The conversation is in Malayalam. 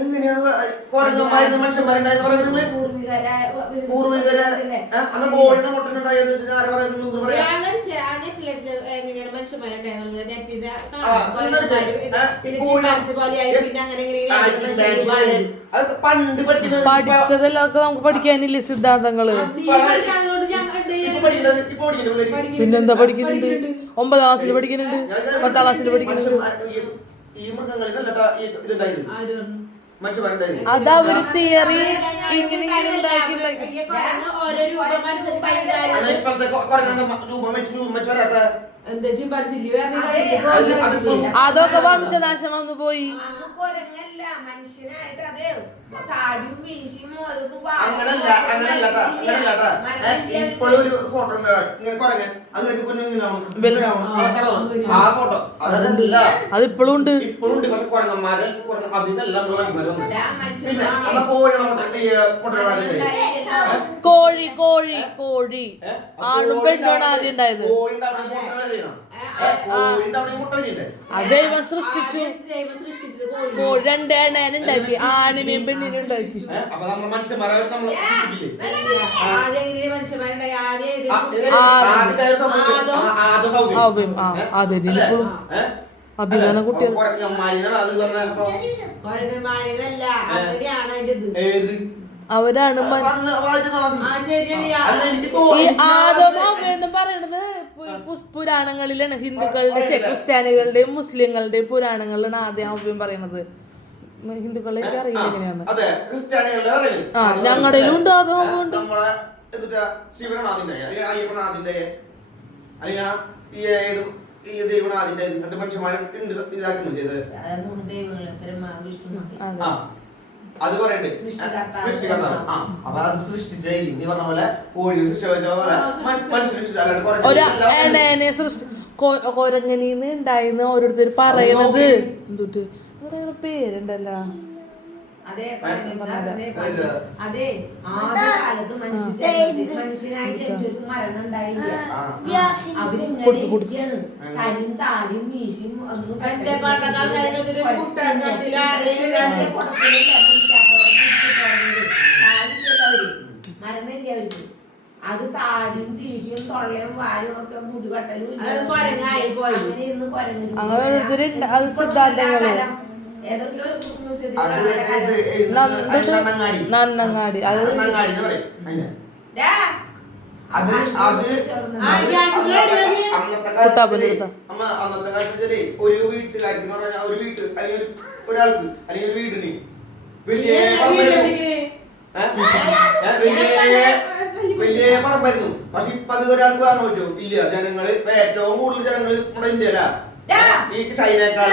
എങ്ങനെയാണ് കുരങ്ങന്മാരുന്ന് മനുഷ്യന്മാരുണ്ടായെന്ന് പറയുന്നത്? പൂർവികര് അന്ന് കോഴിയുടെ മുട്ടനുണ്ടായെന്ന് ആരെ പറയുന്നു? എങ്ങനെയാണ് മനുഷ്യന്മാരുണ്ടായെന്നുള്ളത് പണ്ട് പഠിച്ചതെല്ലാം നമുക്ക് പഠിക്കാനില്ലേ സിദ്ധാന്തങ്ങള്? പിന്നെന്താ പഠിക്കുന്നുണ്ട്? 9ാം ക്ലാസ്സിൽ പഠിക്കുന്നുണ്ട്, 10ാം ക്ലാസ്സിൽ പഠിക്കുന്നുണ്ട്. ഈ മൃഗങ്ങളിൽ മനുഷ്യന്മാരുണ്ടായിരുന്നു. അതവര് തിയറി ഇങ്ങനെ അതൊക്കെ വംശനാശം വന്നു പോയി. മനുഷ്യനായിട്ട് അതേ താടിയും മീശയും അതിപ്പോഴും ഉണ്ട്. കോഴി കോഴി കോഴി ആണും പെണ്ണാണ് ആദ്യം ഉണ്ടായത്. ദൈവം സൃഷ്ടിച്ചു. രണ്ടേണേനുണ്ടാക്കി, ആണിനെയും പെണ്ണിനെയും ഉണ്ടാക്കി. അതിനിപ്പോഴും അതിനാണ് കുട്ടികൾ. അവരാണ് ഈ ആദം എന്ന് പറയുന്നത് പുരാണങ്ങളിലാണ്. ഹിന്ദുക്കളുടെ, ക്രിസ്ത്യാനികളുടെയും മുസ്ലിങ്ങളുടെയും പുരാണങ്ങളിലാണ് ആദ്യം അവ്യം പറയുന്നത്. ഹിന്ദുക്കളെ അറിയില്ല എങ്ങനെയാണ്. ഞങ്ങളുടെയിലും ഉണ്ട് ആദം ഉണ്ട്. അത് പറയണ്ടേ അപ്പൊ അത് സൃഷ്ടിച്ച നീ പറഞ്ഞ പോലെ കോഴി ഒരേനെ സൃഷ്ടി കൊരങ്ങനീന്ന് ഉണ്ടായിന്ന് ഓരോരുത്തർ പറയണത്. എന്തുട്ട് പേരുണ്ടല്ലോ, അതെ ആദ്യകാലത്ത് മനുഷ്യനായി ജനിച്ചവർക്ക് മരണം ഉണ്ടായില്ല. അവരിങ്ങനെയാണ് തനിയും താടിയും മീശയും ഒന്നും മരണമില്ല അവർക്ക്. അത് താടിയും തീശയും തൊള്ളയും വാരും ഒക്കെ മുടിവട്ടലും കൊരങ്ങായി പോയി. അങ്ങനെ ഇരുന്ന് കൊരങ്ങനും നന്നങ്ങാടി അന്നത്തെ കാലത്ത് ഒരു വീട്ടുകാർക്ക് പറഞ്ഞാൽ ഒരു വീട്ട് അല്ലെങ്കിൽ ഒരാൾക്ക് അല്ലെങ്കിൽ ഒരു വീടിന് വലിയ പറമ്പായിരുന്നു. പക്ഷെ ഇപ്പൊ അത് ഒരാൾക്ക് കാണാൻ പറ്റുമോ? ഇല്ല. ജനങ്ങള് ഏറ്റവും കൂടുതൽ ജനങ്ങള് നമ്മുടെ ഇന്ത്യയിലാ. ഈ ചൈനക്കാൾ